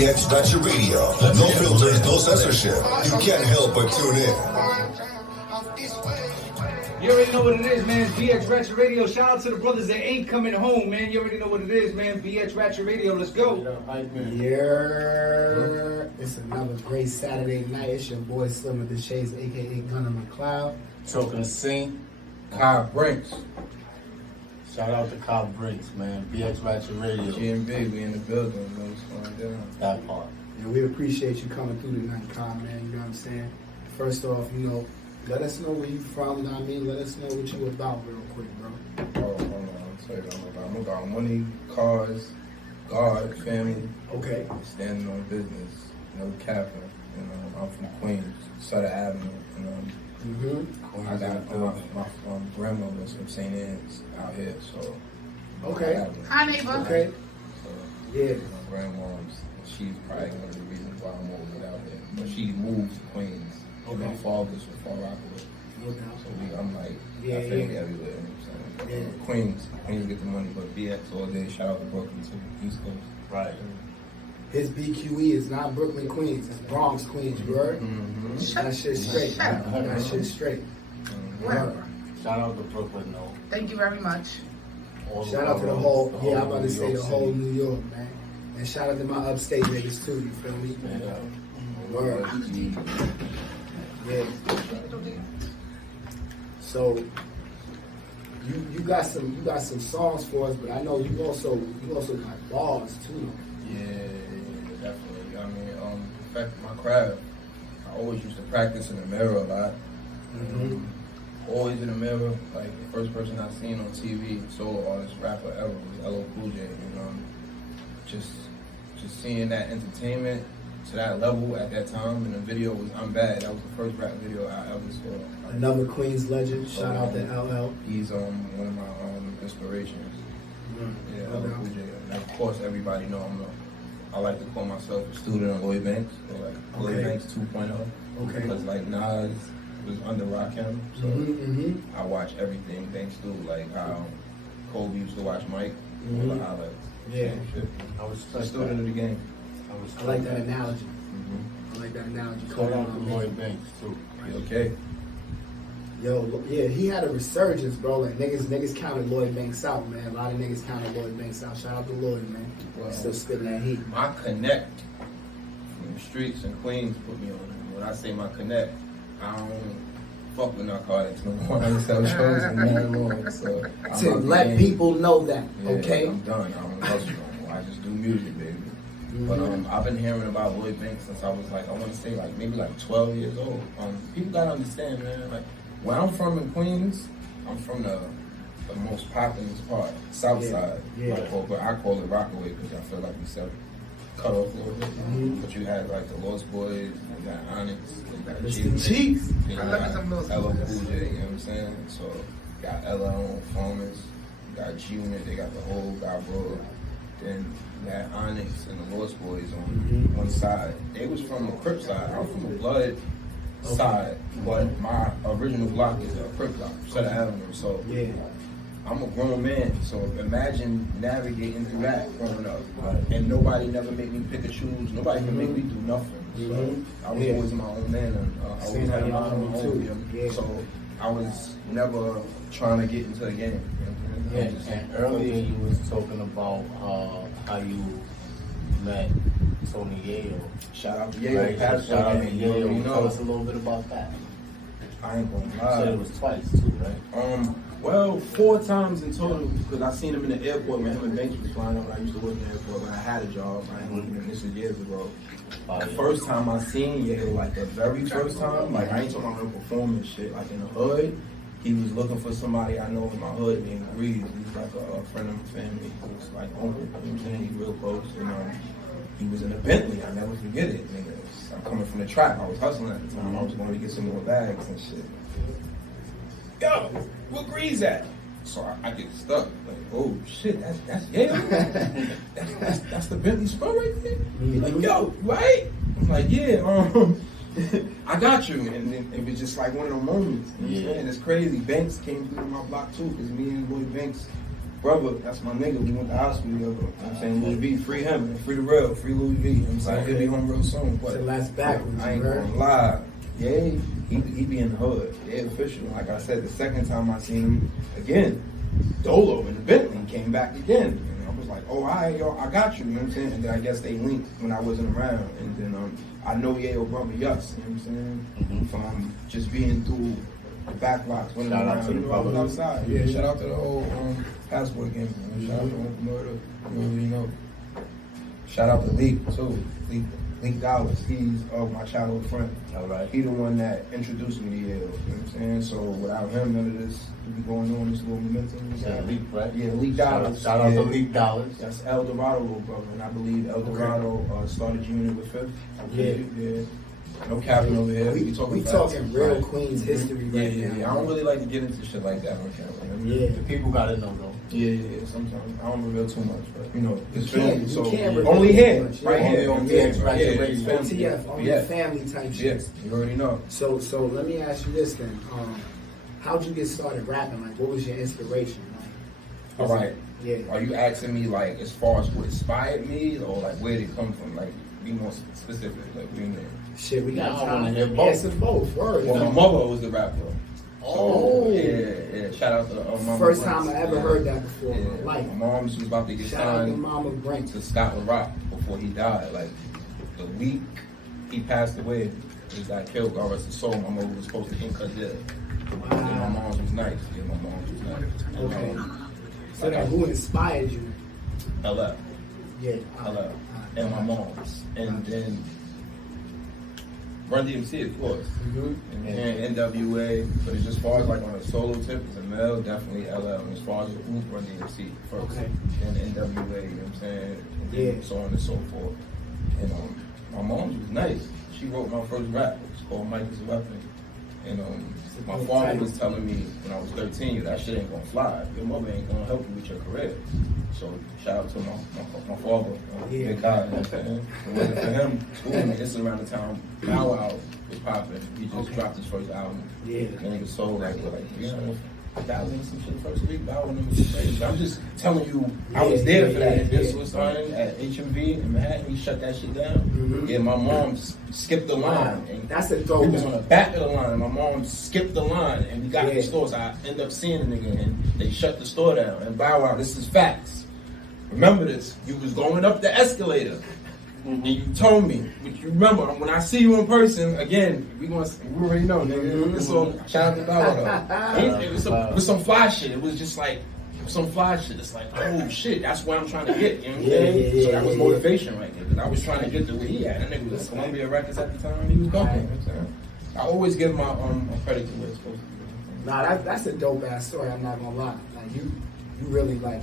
BX Venture Radio. No filters, no censorship. You can't help but tune in. You already know what it is, man. It's BX Ratchet Radio. Shout out to the brothers that ain't coming home, man. You already know what it is, man. BX Ratchet Radio. Let's go. Yeah. It's another great Saturday night. It's your boy Slim of the Shades, a.k.a. Gunner McLeod. Talking to Sing, Brinks. Shout out to Brinks, man. BX Ratchet Radio. GMB, we in the building. What's going down? That part. And we appreciate you coming through tonight, man. You know what I'm saying? First off, let us know where you from. You know what I mean? Let us know what you about real quick, bro. Oh, hold on. I'll tell you what I'm about money, cars, God, family. Okay. Standing on business. No capping. I'm from Queens, Sutter Avenue. I got my grandma was from St. Anne's out here, so. Okay. Hi, neighbor. Okay. So, yeah. My grandmom's, she's probably one of the reasons why I'm over out here. But she moved to Queens. Okay. My father's from Far Rockaway. Okay. So I'm like, yeah, family everywhere. You know what I'm saying? Yeah. Queens get the money, but BX all day. Shout out to Brooklyn too, East Coast. Right. His BQE is not Brooklyn, Queens. It's Bronx, Queens. You heard? Mm-hmm. That shit straight. That shit straight. Whatever. Shout out to Brooklyn, though. Thank you very much. Shout out to the whole, I'm about to say the whole New York, man. And shout out to my upstate niggas too, you feel me? Yeah. Word. Yeah. So you got some songs for us, but I know you also got bars too. Yeah, definitely. I mean, perfect my craft. I always used to practice in the mirror a lot. Always in the mirror. Like the first person I seen on TV, solo artist, rapper ever was LL Cool J. Just seeing that entertainment to that level at that time, and the video was I'm Bad. That was the first rap video I ever saw. Another Queens legend. Shout out to LL. He's one of my inspirations. Yeah, LL Cool J. And of course, everybody know I like to call myself a student of Lloyd Banks, or like Lloyd Banks 2.0. Okay. Because like Nas was under Rakim, so I watch everything Banks do, like how Kobe used to watch Mike, all the highlights. Yeah. Shit. I was A student of the game. I like that analogy. I like that analogy. Shout out to Lloyd Banks, too. Okay. Yo, yeah, he had a resurgence, bro. Like niggas counted Lloyd Banks out, man. A lot of niggas counted Lloyd Banks out. Shout out to Lloyd, man. Well, Still spitting that heat. My connect from the streets in Queens put me on it. When I say my connect, I don't fuck with narcotics no more. I just sell shows from now on. So To let people know that, yeah, okay? I'm done. I don't hustle no more. I just do music, baby. But I've been hearing about Lloyd Banks since I was like, I want to say like maybe like 12 years old. People gotta understand, man. Like where I'm from in Queens, I'm from the most populous part, South Side. Yeah. But I call it Rockaway because I feel like we said cut off a little bit. But you had like the Lost Boys, you got Onyx, you got Mr. Chief. you I love me got some Lost LL Boys. Cool J, you know what I'm saying? So you got LL on Performance, you got G-Unit, they got the whole got Bro. Then you had Onyx and the Lost Boys on one side. They was from the Crip side. I'm from the Blood side, but my original block is a Crip block, Sutter Avenue. So Yeah. I'm a grown man, so imagine navigating through that growing up. And nobody never made me pick and choose. Nobody can make me do nothing. So I was always my own man. And, I always had a mind of my own. You know? So I was never trying to get into the game. You know? And earlier you was talking about how you met Tony Yayo. Shout out to Yayo. Right? Shout out to Yayo. You Tell know, us a little bit about that. I ain't gonna You lie. said it was twice too, right? Well, 4 times in total, because I seen him in the airport when him and Banks was flying over. I used to work in the airport when I had a job. I ain't working in this years ago. The first time I seen Yayo, like the very first time, like I ain't talking about no performance shit, like in the hood, he was looking for somebody I know in my hood named Reed. He's like a friend of my family. He was like uncle, you know what I'm saying? He's real close. And he was in a Bentley, I never forget it, nigga. I'm coming from the trap, I was hustling at the time. I was going to get some more bags and shit. Yo, where Grease at? So I get stuck. Like, oh shit, that's Yale. that's the Bentley Spur right there. He's like, yo, right? I'm like, yeah, I got you. And then it was just like one of those moments. You know what I'm saying? It's crazy. Banks came through my block too, because me and Lloyd Banks brother, that's my nigga. We went to high school together. You know what I'm saying? Louis V, free him, and free the real, free Louis V. You know what I'm saying? He'll be home real soon. But So that's backwards, I ain't right? gonna lie. Yeah, he be in the hood. Yeah, official. Like I said, the second time I seen him again, Dolo in the Bentley came back again. And I was like, oh, all right, yo, I got you. You know what I'm saying? And then I guess they linked when I wasn't around. And then I know Yayo brought me us. You know what I'm saying? From just being through the back blocks, running Shout out around. to the You know, I was brothers. outside. Yeah, shout out to the whole passport gang. Man. Shout out to Uncle Murder. You know. Shout out to Leak too. Leak Dollars. He's my childhood friend. All right. He the one that introduced me to Yale. You know what I'm saying? So without him, none of this would be going on. This little momentum. Yeah, Leak, right? Yeah, Leak Dollars. Shout out Yeah. to Leak Dollars. That's El Dorado, little brother, and I believe El Dorado started unit with Fifth. Yeah. No capping over here. We talking real right. Queens history Yeah, right yeah, now. yeah. I don't really like to get into shit like that on camera. Yeah. The people gotta know though. Yeah. Sometimes I don't reveal too much, but you know, it's You can't- family. you So can't reveal only too here, much, right yeah. here on Yeah, TX, right, yeah, right, it's right. family. OTF, only Yeah. family type Yeah, shit. you already know. So let me ask you this then. How'd you get started rapping? Like, what was your inspiration? All right. Yeah. Are you asking me like as far as what inspired me, or like where did it come from? Like be more specific. Like what do you mean? Shit, we got I wanna time hear to both. answer both. Word. Well, my mother was the rapper. Oh. So, yeah. Shout out to Mama First Brinks. time I ever heard that before in my Yeah. life. My mom, she was about to get Shout out to signed Mama Brinks. to Scott LaRock before he died. Like the week he passed away, he got killed. God rest his soul. My mother was supposed to ink her dead. And my mom's was nice. Yeah, my mom's was nice. And, Okay. So then who inspired you? LL. Yeah. LL. And my mom's. And then Run DMC, of course. Mm-hmm. And NWA. But it's just far as like on a solo tip, as a male, definitely LL. And as far as the group, Run DMC first. Okay. And NWA, you know what I'm saying? And then Yeah. so on and so forth. And my mom's was nice. She wrote my first rap. It's called Mike is a Weapon. And my father was telling me when I was 13, that shit ain't gonna fly. Your mother ain't gonna help you with your career. So shout out to my father, Yeah. Big Guy. You know what I'm saying? It wasn't for him schooling me. This is around the time Bow Wow was popping. He just dropped his first album. Yeah. And it was sold like 300,000 some shit the first week. Bow Wow numbers was crazy. I'm just telling you, I was there for that. This was starting at HMV in Manhattan. He shut that shit down. Mm-hmm. Yeah, my mom skipped the line. And That's a we dope. was on the back of the line, and my mom skipped the line, and we got to Yeah. the store. So I ended up seeing the nigga, and they shut the store down. And Bow Wow, this is facts. Remember this? You was going up the escalator, and you told me. But you remember when I see you in person again? We already know, nigga. This all shout out to Bow Wow. It was some fly shit. It was just like some fly shit. It's like, oh shit, that's what I'm trying to get. You know what I'm saying? Yeah, So that was yeah. motivation right there. Because I was trying to get to where he at. That nigga was at Columbia Records at the time. He was bumping. You know what I'm saying? I always give my credit to where it's supposed to be. Nah, that's a dope ass story. I'm not gonna lie. Like you really like.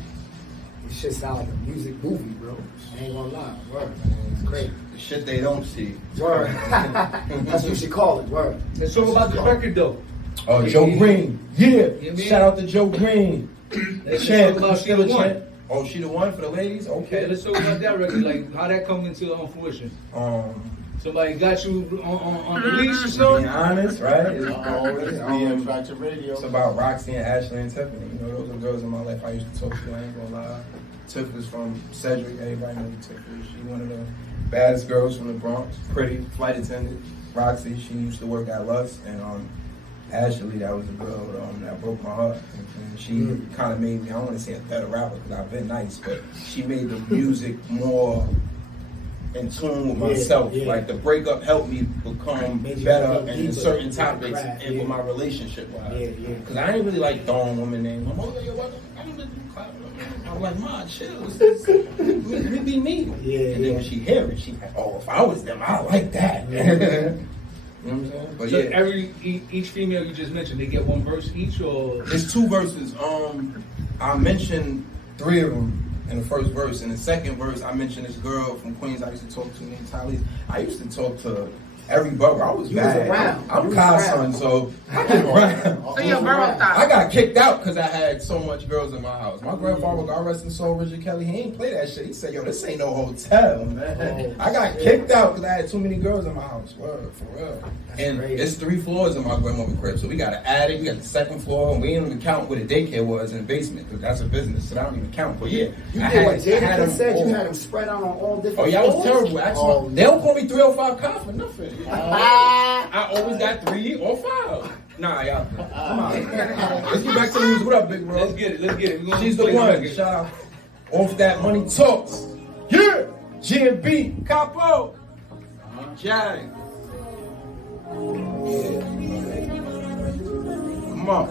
It shit sound like a music movie, bro. I ain't gonna lie. Word. It's great. The shit they don't see. Word. That's what you should call it. Word. Let's talk about the record though. Oh, Joe Green. Yeah. You mean? Shout out to Joe Green. The Let's champ. talk about Still a She the champ. Oh, she the one for the ladies? Okay, Okay. let's talk about that record. Like how that come into fruition. Somebody got you on the leash or To be something? honest, right? It's Always being- try to radio. It's about Roxy and Ashley and Tiffany. You know, those are girls in my life I used to talk to. I ain't gonna lie. Tiff was from Cedric. Everybody knows Tiffany. She one of the baddest girls from the Bronx. Pretty flight attendant. Roxy, she used to work at Lust, and Ashley, that was the girl that broke my heart. And she kind of made me, I don't want to say a better rapper because I've been nice, but she made the music more in tune with myself. yeah. Like the breakup helped me become Made you better go in deeper certain with the topics craft, and yeah. with my relationship wise. Yeah. Because I ain't really like throwing women names. My mother like, yo, what? I don't let you clap. I'm like, Ma, chill. Let me be me. Yeah, And then when she hear it, she like, oh, if I was them, I like that. You know what I'm saying? But So yeah. each female you just mentioned, they get one verse each, or It's 2 verses. I mentioned 3 of them in the first verse. In the second verse, I mentioned this girl from Queens I used to talk to named Tally. I used to talk to every borough. I was You was bad. around. I'm You was Kai's around. son, so I get around. So you're a borough style. I got kicked out because I had so much girls in my house. My grandfather, God rest his soul, Richard Kelly, he ain't play that shit. He said, yo, this ain't no hotel, man. I got kicked out because I had too many girls in my house. Word, for real. And crazy. it's 3 floors in my grandmother's crib. So we got an attic, we got the 2nd floor, and we didn't even count where the daycare was in the basement because that's a business, so I don't even count. But yeah, You I did what I Jada said. all. You had them spread out on all different. Oh, yeah, I was floors? terrible. Actually, they don't call me 305 cop for nothing. I always got 3 or 5. Nah, y'all. Come on. Let's get back to the news. What up, big bro? Let's get it. Let's get it. We gonna She's the play one. this. Shout out. Off that money talks. Yeah. G&B. Capo. Jag. Yeah. Come on.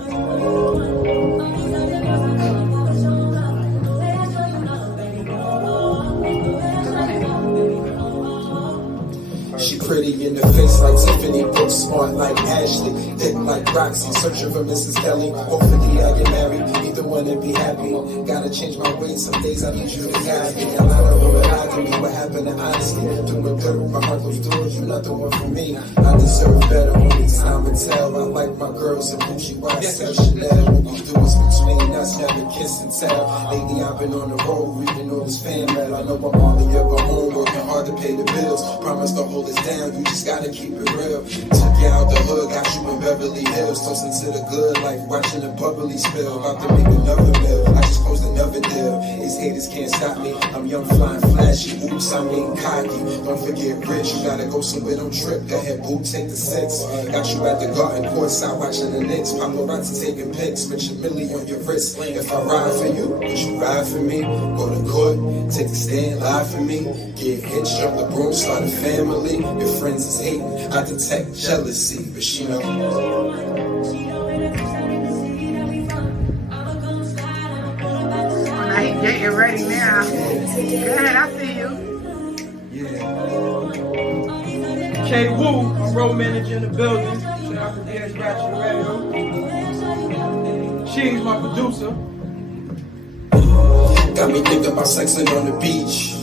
She pretty in the face like Tiffany, book smart like Ashley, thick like Roxy, searching for Mrs. Kelly. Hopefully I get married, either one and be happy. Gotta change my ways, some days I need you to guide me. A lot of them lied to me, what happened to honesty? Doing good, my heart goes doors, you're not the one for me. I deserve better, only time will tell. I like my girls in Gucci, YSL, Chanel. What we do is between us, never kiss and tell. Lately I've been on the road, reading all this fan mail. I know I'm hardly ever home, working hard to pay the bills. Promise to hold us down, you just gotta keep it real. Took you out the hood, got you in Beverly Hills. Toasting to the good life, watching the bubbly spill. About to make another meal, I just closed another deal. These haters can't stop me, I'm young, flying, flashy. Oops, I mean cocky. Don't forget rich, you gotta go somewhere, don't trip. Go ahead, boo, take the 6. Got you at the garden courtside watching the Knicks. Paparazzi taking pics, Rich and Millie on your wrist. If I ride for you, would you ride for me? Go to court, take the stand, lie for me. Get hitched up the broom, start a family. Your friends is hating, I detect jealousy, but she know. Now he getting ready now. Go ahead, I see you. K Woo, my road manager in the building. Shout out to DX Ratchet Radio. She's my producer. Got me thinking about sexing on the beach.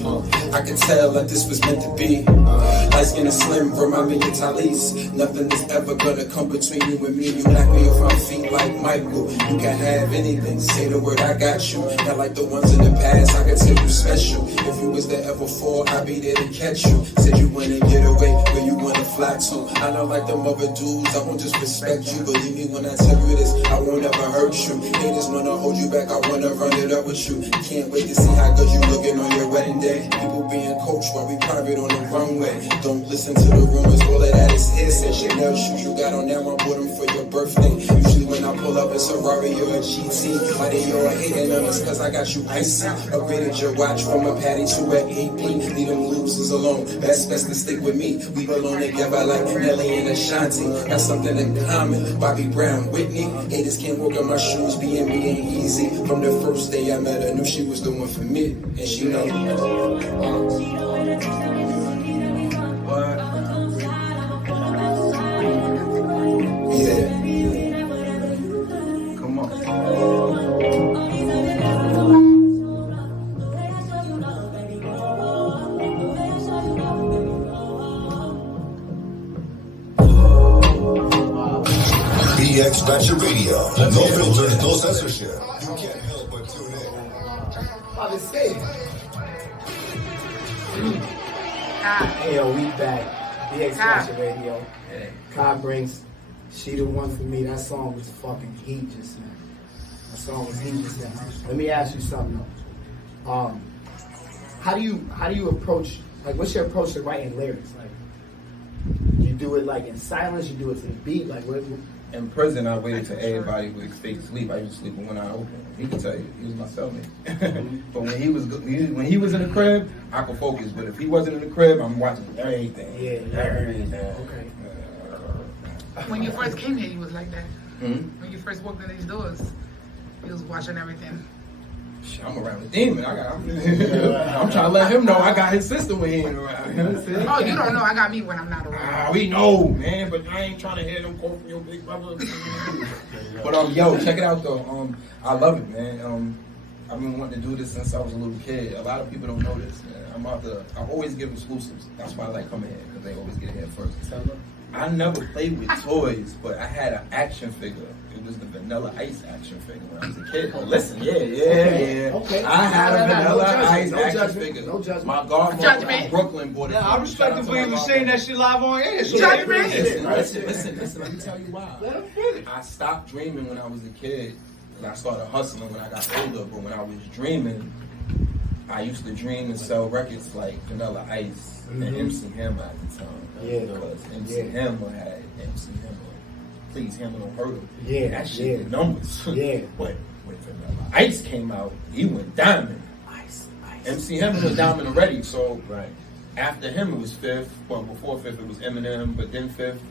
I can tell that this was meant to be. Light skin and slim, remind me of Talise. Nothing is ever gonna come between you and me. You knock me off my feet like Michael. You can have anything, say the word, I got you. Not like the ones in the past, I can tell you special. If you was to ever fall, I'll be there to catch you. Said you wanna get away, where you wanna fly to. I know like them other dudes, I won't disrespect you. Believe me when I tell you this, I won't ever hurt you. Haters wanna hold you back, I wanna run it up with you. Can't wait to see how good you looking on your wedding day. People being coached while we private on the runway. Don't listen to the rumors, all of that is hearsay. Chanel shoes you got on now, I bought them for your birthday. Usually when I pull up a Ferrari or a GT, why they all hating on us? Cause I got you icy. Upgraded your watch from a Patty to an AP. Leave them losers alone, best to stick with me. We belong together like Nelly and Ashanti. Got something in common, Bobby Brown, Whitney. Haters can't walk on my shoes, being me ain't easy. From the first day I met her, knew she was the one for me, and she know. Yeah. Come on. BX Ratchet Radio. No filters, no censorship. You can't help but tune in. About to say. Ah, Hey, yo, we back. BX Kai. Ratchet Radio. Kai Brinks. She the one for me. That song was fucking heat just now. That song was heat just now. Let me ask you something though. How do you approach, like, what's your approach to writing lyrics? Like, you do it like in silence, you do it to the beat, like what? In prison, I waited till everybody would stay asleep. I used to sleep when I opened. He can tell you, he was my cellmate. But when he was in the crib, I could focus. But if he wasn't in the crib, I'm watching everything. Yeah. Everything. Okay. when you first came here, you was like that. Hmm? When you first walked in these doors, you was watching everything. Shit, I'm around the demon. I'm trying to let him know I got his sister when he ain't around. You know what I'm saying? Oh, you don't know I got me when I'm not around. We know, man, but I ain't trying to hear them call from your big brother. But yo, check it out though. I love it, man. I've been wanting to do this since I was a little kid. A lot of people don't know this, man. I always give exclusives. That's why I like coming here, because they always get here first. I never played with toys, but I had an action figure. It was the Vanilla Ice action figure when I was a kid. Oh, listen, yeah. Okay. I had a Vanilla Ice No action judgment. figure. No judgment. My godmother Judgment. from Brooklyn bought it. Yeah, I respect the way you saying that shit live on air. So Judgment. Listen. Let me tell you why. I stopped dreaming when I was a kid. And I started hustling when I got older. But when I was dreaming, I used to dream and sell records like Vanilla Ice and MC Hammer at the time. Yeah. Because MC Hammer had MC Hammer. Please, Hammer don't hurt him. Yeah. That shit did numbers. Yeah. But when Vanilla Ice came out, he went diamond. Ice. MC Hammer was diamond already, so Right. after him it was fifth. Well, before fifth it was Eminem, but then fifth.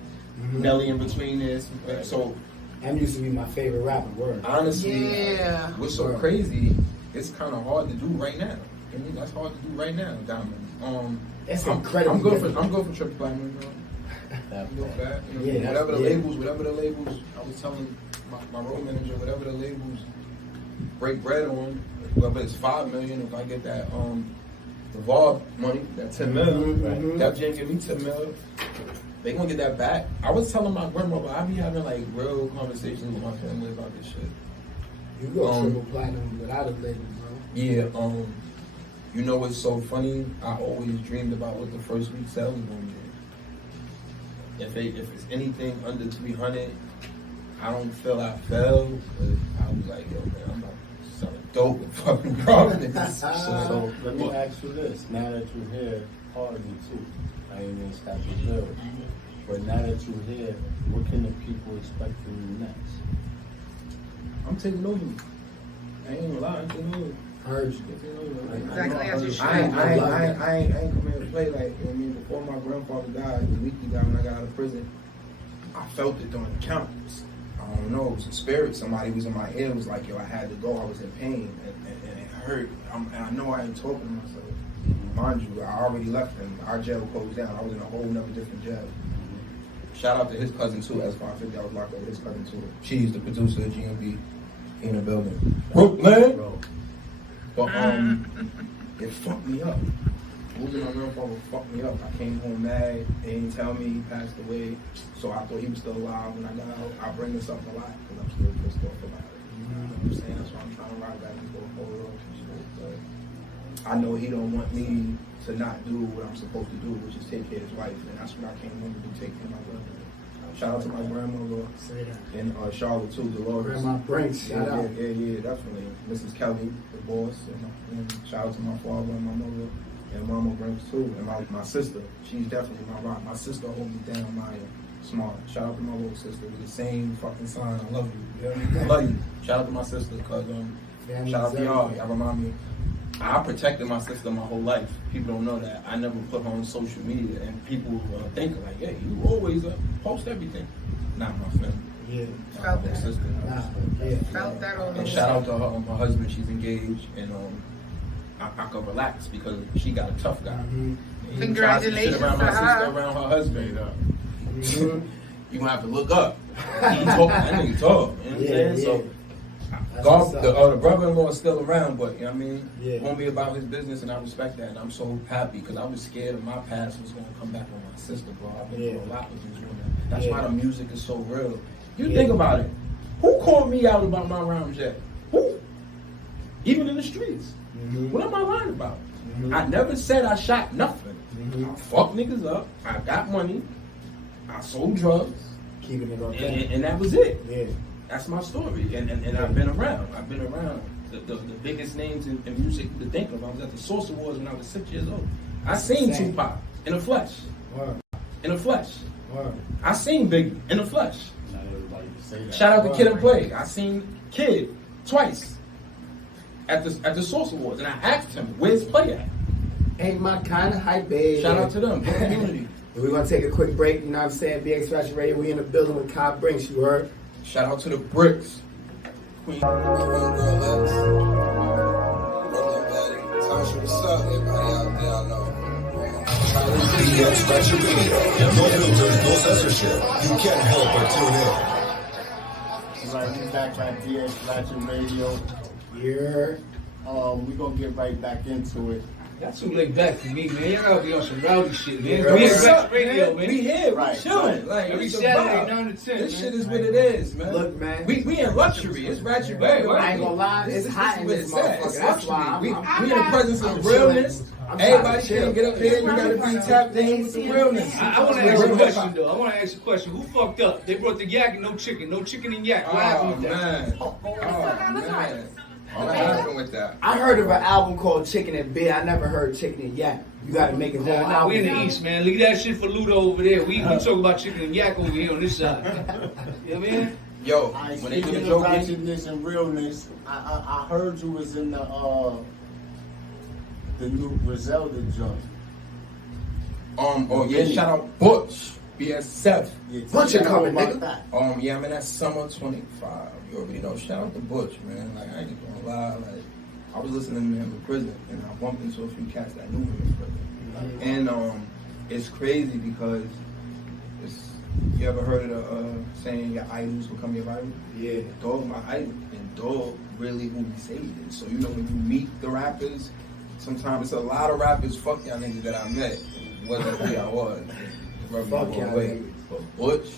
Nelly in between this. So M used to be my favorite rapper. Word. honestly, Yeah. what's so crazy, it's kind of hard to do right now. I mean, that's hard to do right now, diamond. That's I'm incredible. I'm good for triple platinum, bro. That I'm good for that. You know, Yeah, whatever the yeah. labels. I was telling my road manager, whatever the labels break bread on, whether it's $5 million, if I get that revolve money, that 10 mil, that Jam give me 10 mil, they gonna get that back. I was telling my grandmother, I be having like real conversations with my family about this shit. You go triple platinum without a label, bro. Yeah, you know what's so funny? I always dreamed about what the first week sales was gonna be. If it's anything under 300, I don't feel I fell, but I was like, yo man, I'm about to sell dope and fucking rob niggas. So let me ask you this. Now that you're here, part of me too. I ain't even start your bill. But now that you're here, what can the people expect from you next? I'm taking over. I ain't gonna lie, I'm taking over. Heard you. Exactly as you should. I ain't come here to play like, you know what I mean? Before my grandfather died, the week he died when I got out of prison, I felt it during the counts. I don't know, it was a spirit. Somebody was in my ear, it was like, yo, I had to go, I was in pain, and it hurt. And I know I ain't talking to myself. Mind you, I already left him. Our jail closed down. I was in a whole nother different jail. Shout out to his cousin too, S550. I was locked up with his cousin too. She's the producer of GMB in the building. Brooklyn! But it fucked me up. Losing my grandfather fucked me up. I came home mad. They didn't tell me he passed away. So I thought he was still alive when I got out. I bring this up a lot because I'm still pissed off about it. You know what I'm saying? That's why I'm trying to ride back and forth over and shit. But I know he don't want me to not do what I'm supposed to do, which is take care of his wife. And that's what I came home to do, take care of my grandmother. Shout out to my grandmother in Charlotte too, Dolores. Grandma Brinks, shout out. Yeah, definitely. Mrs. Kelly, the boss. And shout out to my father and my mother and Mama Brinks too. And my sister, she's definitely my rock. My sister hold me down, Maya Smart. Shout out to my little sister. We're the same fucking sign. I love you. You know what I mean? I love you. Shout out to my sister, cause shout out to y'all. Y'all remind me. I protected my sister my whole life. People don't know that. I never put her on social media, and people think like, "Hey, you always post everything." Not my family. Yeah. Felt that. Sister. Felt that all And over. shout out to her husband. She's engaged, and I can relax because she got a tough guy. Congratulations Sit around to my her. sister, around her husband. You gonna have to look up. He talk, that nigga talk. You know what I'm saying? So. God, the brother-in-law is still around, but you know what I mean? Yeah. Won't be about his business, and I respect that. And I'm so happy because I was scared of my past was going to come back on my sister, bro. I've been through a lot with these women. That's why the music is so real. You think about it. Who called me out about my round jet? Who? Even in the streets. What am I lying about? I never said I shot nothing. I fucked niggas up. I got money. I sold drugs. Keeping it on that. And that was it. Yeah. That's my story, and I've been around. I've been around the biggest names in music you could think of. I was at the Source Awards when I was 6 years old. I seen Tupac in the flesh. Word. In the flesh. Word. I seen Biggie in the flesh. Not everybody can say that. Shout out to Kid and Play. I seen Kid twice at the Source Awards, and I asked him, "Where's Play at?" Ain't my kind of hype, baby. Shout out to them, the community. We're going to take a quick break. You know what I'm saying? BX Ratchet Radio. We in the building with Kai Brinks. You heard? Shout out to the Bricks. Queen. BX Ratchet Radio. No filters, no censorship. You can't help but tune in. Right, we back at DX Ratchet Radio. Yeah. We're gonna get right back into it. That's too laid back for me, man. Y'all gotta be on some rowdy shit, man. Yeah, We right. at Radio, man. We here, Right, we chilling. right. Like Every it's a Saturday, vibe. 9 to 10. This man. shit is what it is, man. Look, man. We in luxury. It's ratchet Right, radio. I ain't gonna lie, This it's is hot in what this it's at. motherfucker. It's That's why luxury. I'm We in the presence I'm of chilling. realness. I'm Everybody trying to chill. can't get up here. You gotta be tapped in with the realness. I want to ask a question, though. I want to ask a question. Who fucked up? They brought the yak and no chicken. No chicken and yak. What happened Oh with that? man. Oh man. What happened with that? I heard of an album called Chicken and Beer. I never heard Chicken and Yak. You gotta make a whole Nah, album. we in the East, man. Leave that shit for Ludo over there. We talk about chicken and yak over here on this side. You know what I mean? Yo, I when they do the speaking of joke, ratchetness and realness, I heard you was in the new Griselda joint. oh yeah, shout out Butch, BSF. Butch are coming, about nigga. that. Yeah, man, that's summer 25. You already know. Shout out to Butch, man. Like, I ain't gonna lie. Like, I was listening to him in prison, and I bumped into a few cats that knew him in prison. And it's crazy because you ever heard of the saying your idols become your rival? Yeah. Dog, my idol, and Dog really who he say he is. So you know when you meet the rappers, sometimes it's a lot of rappers. Fuck y'all niggas that I met. It wasn't who I was. It rubbed me Fuck the y'all wrong way. niggas. But Butch,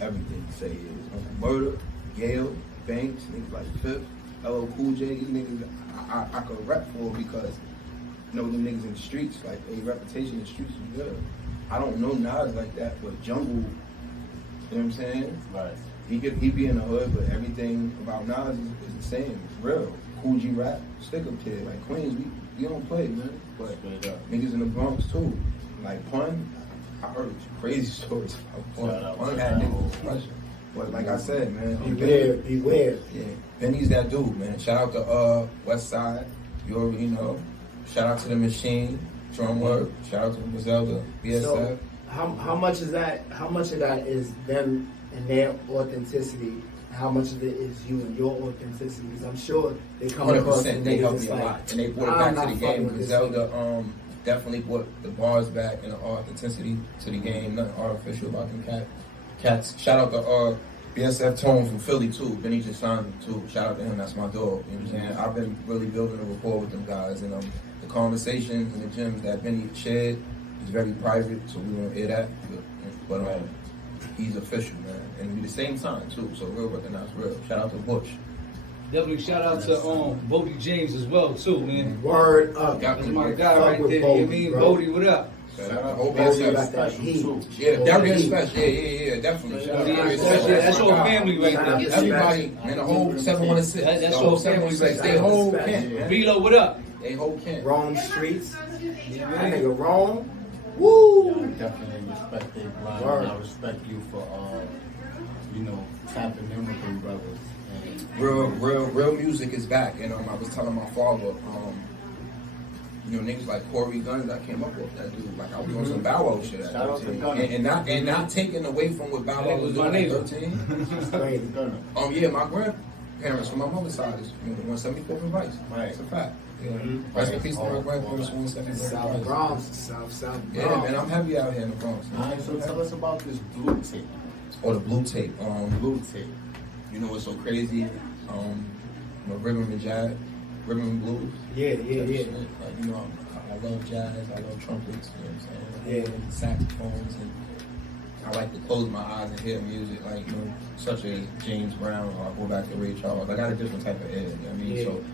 everything he say he is. Murder, Gale, Banks, niggas like Fifth, LL Cool J, these niggas I could rap for because you know them niggas in the streets, like their reputation in the streets is good. I don't know Nas like that, but Jungle, you know what I'm saying? Right. He be in the hood, but everything about Nas is the same. It's real. Cool G rap, stick up kid. Like Queens, we don't play, man. But Straight up. niggas in the Bronx too. Like Pun, I heard crazy stories about Shout out Pun. Pun to had that. niggas pressure. But like I said, man, Beware. yeah, Benny's that dude, man. Shout out to West Side. You already know. Shout out to the Machine, Drum Work. Shout out to Griselda, BSF. So how much is that? How much of that is them and their authenticity? How much of it is you and your authenticity? Because I'm sure they come across 100%. and They niggas helped is me a like, lot, and they brought I'm it back not to the fucking game. with this Griselda definitely brought the bars back and the authenticity to the game. Nothing artificial about them cats. Shout out to BSF Tone from Philly too. Benny just signed him too. Shout out to him. That's my dog. You know what I'm saying? I've been really building a rapport with them guys, and the conversations in the gyms that Benny shared is very private, so we won't hear that. But he's official, man, and we the same time too. So real recognize real. Shout out to Butch. Definitely shout out to Bodie James as well, too, man. Word up. Got That's me. my guy Fuck right with there. You know what I mean? Bodie, bro. Bodie, what up? Shout out to whole Bodie BSF. got that heat. Yeah, Darius Heat. Special. Yeah, definitely. Shout out to Yeah, Darius that's Special. that's your family right Shout out there. to Everybody, man, the whole 716. That's the your whole family 716. right They there. whole Respect, camp, man. Relo, what up? They whole camp. Rome streets. Yeah, That man. nigga Rome. I Woo! definitely respect their grind. Word. And I respect you for, tapping in with them brothers. And Real music is back. And I was telling my father, niggas like Corey Guns, I came up with that dude. Like I was on some Bow Wow shit at Shout out to 13. Gunna. And not taking away from what Bow Wow was doing at 13. Crazy. Yeah, my grandparents from my mother's side is 174th and Vice. Right. It's a fact. Yeah. Rest in peace to my grandparents, 174th South and Vice. Bronx. South Bronx. Yeah, man, I'm heavy out here in the Bronx. all right, so tell us about this blue tape. Or the blue tape. Blue tape. You know what's so crazy? Rhythm and jazz, rhythm and blues. Yeah. Like, I love jazz. I love trumpets. You know what I'm saying? Yeah. Saxophones, and I like to close my eyes and hear music, like such as James Brown, or I go back to Ray Charles. I got a different type of ear. You know what I mean? Yeah. So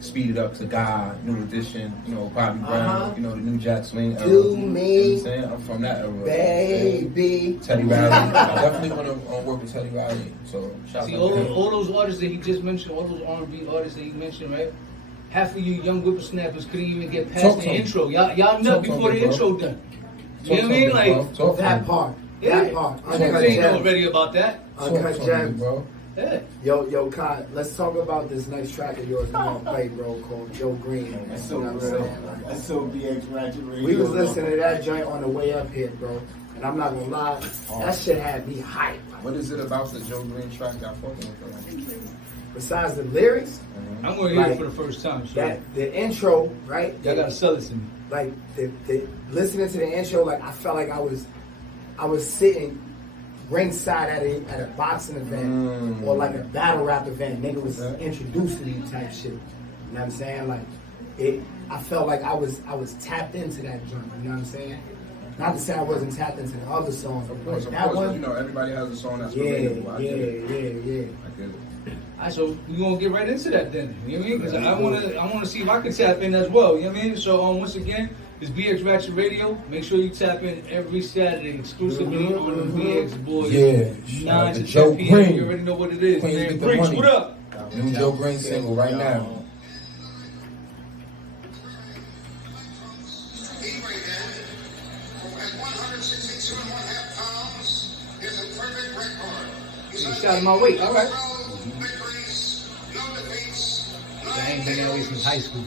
speed it up to God, New Edition. Bobby Brown. The new Jack Swing era. Do You know me, what I'm saying? I'm from that era. baby. Teddy Riley. I definitely want to work with Teddy Riley. So shout See, out to him. all those artists that he just mentioned, all those R&B artists that he mentioned, right? Half of you young whippersnappers couldn't even get past Talk the to 'em. intro. Y'all Talk nut to before 'em, the bro. intro done. You know what I Talk mean? to Like, me, bro. Talk to That me. part. yeah. That part. Niggas Uncut ain't gems. already about that. Uncut Talk to me, gems. bro. Yeah. Yo, Kai, let's talk about this next track of yours we're gonna play, bro, called Joe Green. That's You know what I'm saying? That's so BX Ratchet Radio. We was listening to that joint on the way up here, bro. And I'm not gonna lie, that shit had me hyped. What is it about the Joe Green track y'all fucking with? Besides the lyrics, I'm going to hear Like, it for the first time. So that the intro, right? y'all got to sell it to me. Like the listening to the intro, like I felt like I was sitting ringside at a boxing event or like a battle rap event. Nigga was introducing you type shit. You know what I'm saying? Like I felt like I was tapped into that joint. You know what I'm saying? Not to say I wasn't tapped into the other songs. Of course, that one, you know, everybody has a song that's yeah. I get Yeah. it. Yeah. I get it. Alright, so we're gonna get right into that then. You know what I mean? Because I wanna see if I can tap in as well. You know what I mean? So once again, it's BX Ratchet Radio. Make sure you tap in every Saturday exclusively on the BX Boys. Yeah. 9 to Joe 10 p.m. Green. You already know what it is, Queens man. get the Brinks, money. what up? New Joe Green single right now. Shout out my weight. All right. I ain't been that way since high school.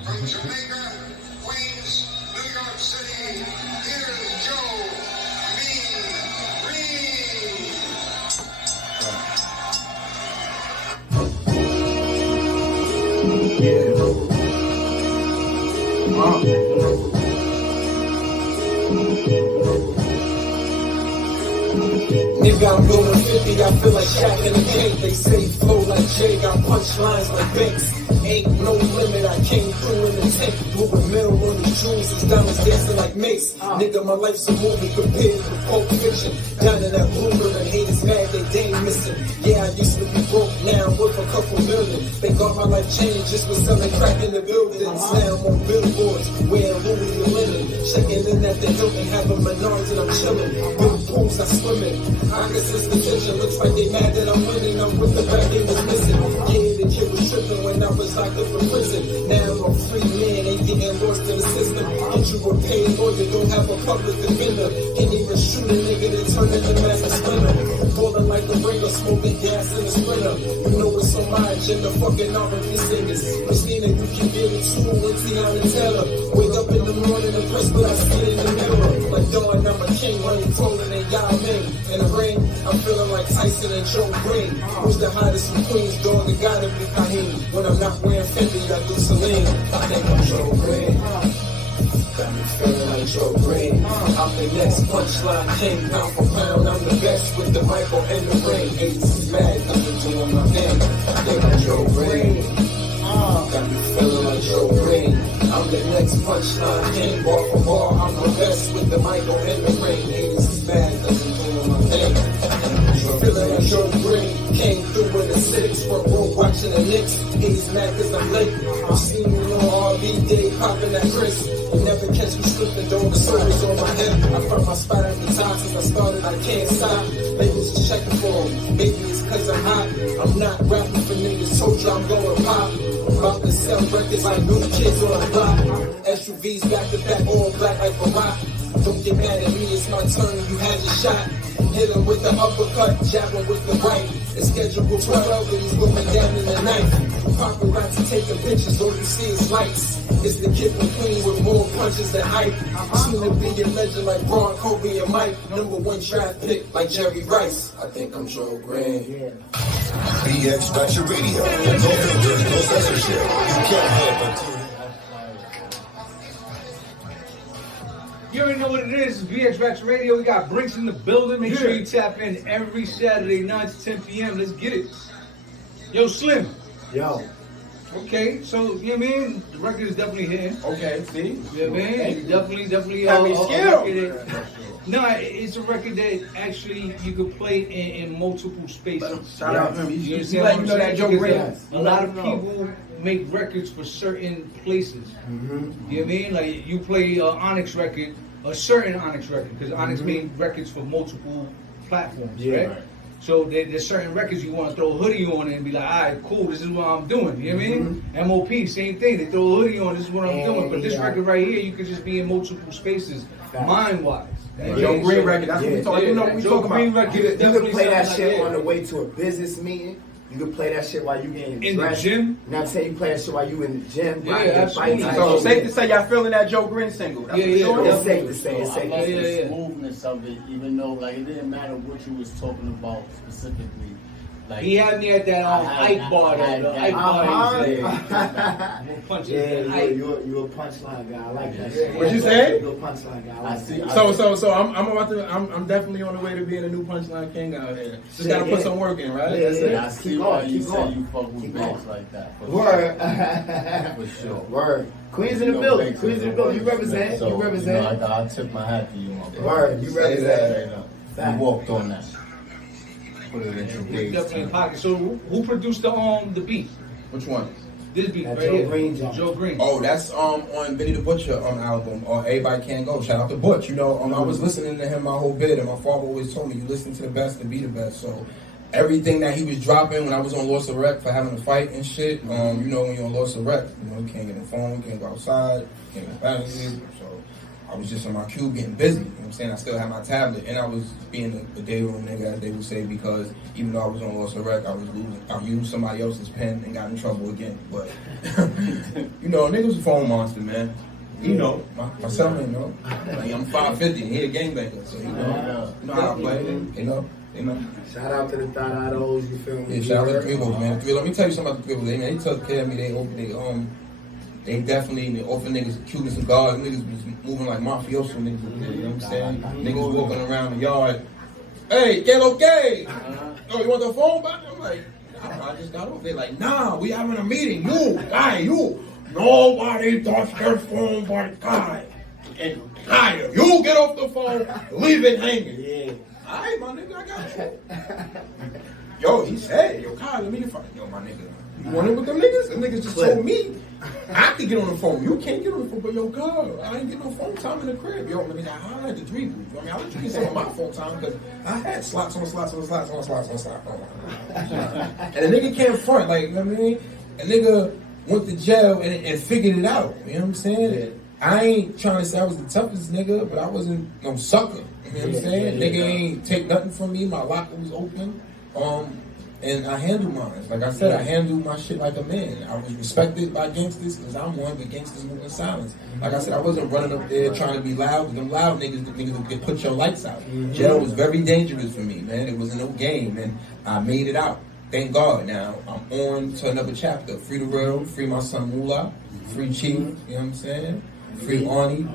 Nigga, I'm going 50, I feel like Shaq in the game. They say flow like Jay, got punchlines like Brinks. Ain't no limit, I came through in the tank. Moving middle on the jewels, these diamonds dancing like Mace. Nigga, my life's a movie compared to Pulp Fiction. Down in that blue and haters mad, they ain't missing. Yeah, I used to be broke, now I'm worth a couple million. Think all my life changed just with selling crack in the buildings. Now I'm on billboards, wearing Louis linen. Checking in at the Hilton, having menards and I'm chilling. Big pools, I swim in. I can sense the tension, looks like they mad that I'm winning. I'm with the back, they was missing. Yeah, the kid was tripping when I was locked up in prison. Now I'm a free man, ain't getting lost in the system. Get you a paid lawyer, don't have a public defender. Can't even shoot a nigga that turn into master splinter. Falling like the ringer, smoking gas in the sprinter. You know it's on my agenda, fucking R&B singers. Christina, you can get it too with Tiana Taylor. Wake up in the morning and press what I see in the mirror. Like dawn, I'm a king, running clothing and y'all men. In the ring, I'm feeling like Tyson and Joe Green. Who's the hottest from Queens, dog? It gotta be Kahim. When I'm not wearing Fendi, I do Celine. I think I'm Joe Green. Got me feeling like Joe Green. I'm the next punchline king, pound for pound. I'm the best with the Michael and the ring. Haters is mad, cause I'm doing my thing. I think I'm Joe Green. Got me feeling like Joe Green. I'm the next punchline king, bar for bar. I'm the best with the Michael and the ring. Haters is mad, cause I'm doing my thing. Feeling like Joe Green. Came through with a 6, front row watching the Knicks. Haters mad cause I'm late. I'm seeing me on RV day, popping that Chris. You never catch me slipping, though the stories on my head. I found my spot at the top since I started, I can't stop. Labels just checking for them. Maybe it's cause I'm hot. I'm not rapping for niggas, told you I'm going pop. I'm about to sell records like new kids on the block. SUVs back to back, all black like Barack. Don't get mad at me, it's my turn, you had your shot. Hit him with the uppercut, jab him with the right. It's scheduled 12, but he's going down in the night. Paparazzi taking pictures, all you see is lights. It's the kid from Queens with more punches than hype. Soon to be a legend like Braun, Kobe, and Mike. #1 draft pick like Jerry Rice. I think I'm Joe Green. BX Ratchet Radio. No filters, no censorship. You can't help but tune in. You already know what it is. It's BX Ratchet Radio. We got Brinks in the building. Make sure you tap in every Saturday, 9 to 10 p.m. Let's get it. Yo, Slim. Yo. Okay, so, you know what I mean? The record is definitely hitting. Okay, see? You know what I mean? Definitely. Got me scared. No, it's a record that actually you could play in multiple spaces. Shout out to him. You You understand what know I'm that saying? Joe Because Green. a lot of people make records for certain places. You know what I mean? Like you play Onyx record, a certain Onyx record, because Onyx made records for multiple platforms, right? So there's certain records you want to throw a hoodie on and be like, all right, cool, this is what I'm doing. You know what I mean? MOP, same thing. They throw a hoodie on, this is what I'm doing. But this record right here, you could just be in multiple spaces, mind-wise. Joe Green record, that's what we talking about. You know what we talking about. You can play that shit on the way to a business meeting. You can play that shit while you getting in dressed. the gym. Now I'm saying you play that shit while you in the gym. Yeah, absolutely. So safe to say y'all feeling that Joe Green single. That's Yeah. It's safe to say. It's I safe like to the say. smoothness of it, even though like it didn't matter what you was talking about specifically. Like, He had me at that Ike bar, the Ike bar. Punches that Ike. You a punchline guy. I like that shit. What you say? You a punchline guy. I like that. So I'm definitely on the way to being a new punchline king out here. Just gotta put some work in, right? Yeah. I see why you say you fuck with Brinks like that. Word. For sure. Word. Queens in the building. Queens in the building. You represent. So, You represent. I took my hat to you, my brother. Word. You represent. You walked on that. Put it in some days. Definitely in pocket. So who produced the beat? Which one? This beat That right Joe here. Green jump. Joe Green. Oh, that's on Benny the Butcher album, or Everybody Can't Go. Shout out to Butch. You know, I was listening to him my whole bit, and my father always told me, you listen to the best to be the best. So everything that he was dropping when I was on Lost of Rec for having a fight and shit, you know, when you're on Lost of Rec, you know, you can't get on the phone, you can't go outside, you can't get back. So I was just in my cube getting busy. You know what I'm saying? I still had my tablet, and I was being a day room nigga, as they would say, because even though I was on Lost of Rec, I used somebody else's pen and got in trouble again. But you know, nigga's a phone monster, man. You know, my son, you know, like I'm 5'50", he a gangbanger, so you know how I play, you know. Shout out to the Thought Idols, you feel me? Yeah, shout out to the Three-Wolves, man. Let me tell you something about the Three-Wolves. They took care of me. They definitely offered niggas Cuban cigars. Niggas was moving like mafioso niggas. You know what I'm saying? Niggas walking around the yard. Hey, get okay. Oh, you want the phone back? I'm like, I just got off. They're like, nah, we having a meeting. You. Nobody touch their phone but Kai. And Kai, you get off the phone, leave it hanging. Yeah. All right, my nigga, I got you. Yo, he said, yo, Kai, let me fight. Yo, my nigga, you want it with them niggas? Them niggas just told me I could get on the phone. You can't get on the phone, but yo, God, I ain't getting no phone time in the crib. Yo, let me I had the Three-Wolves. I mean, I was drinking some of my phone time because I had slots on slots on slots on slots on slots. And the nigga can't front, like, you know what I mean? A nigga went to jail and figured it out. You know what I'm saying? Yeah. I ain't trying to say I was the toughest nigga, but I wasn't no sucker. You know what I'm saying? Nigga ain't take nothing from me. My locker was open. And I handled mine. Like I said, I handled my shit like a man. I was respected by gangsters because I'm one, but gangsters move in silence. Like I said, I wasn't running up there trying to be loud, because them loud niggas, the niggas that could put your lights out. Jail was very dangerous for me, man. It wasn't no game, and I made it out. Thank God. Now, I'm on to another chapter. Free the world, free my son Moolah, free Chief, you know what I'm saying? Free Arnie.